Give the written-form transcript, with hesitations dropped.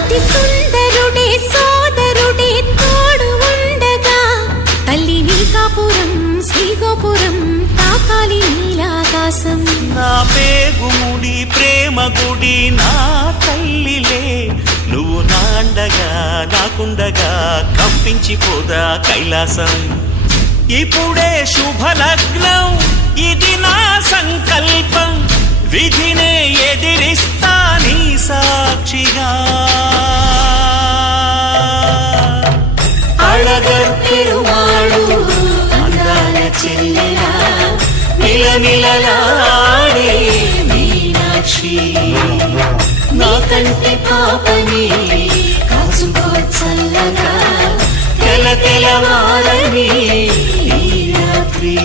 అతి సుందరుడే సోదరుడే తోడు ఉండగా తల్లి నీకాపురం శ్రీగోపురం తాకాలి నీలాకాశం. నా పేగుముడి ప్రేమ గుడి నా తల్లిలే, నువ్వు నాండగా నాకుండగా కంపించిపోదా కైలాసం. ఇప్పుడే శుభలగ్నం ఇది నా సంకల్పం, విధినే ఎదిరిస్తా నీ సాక్షిగా. అళగర్ పెరుమాళు అందాల చెల్లెలా నిలనిలలాడే మీనాక్షి, నీ కంటి పాపని కాచుకో చల్లగా తెల తెలవారని ఈ రాత్రి.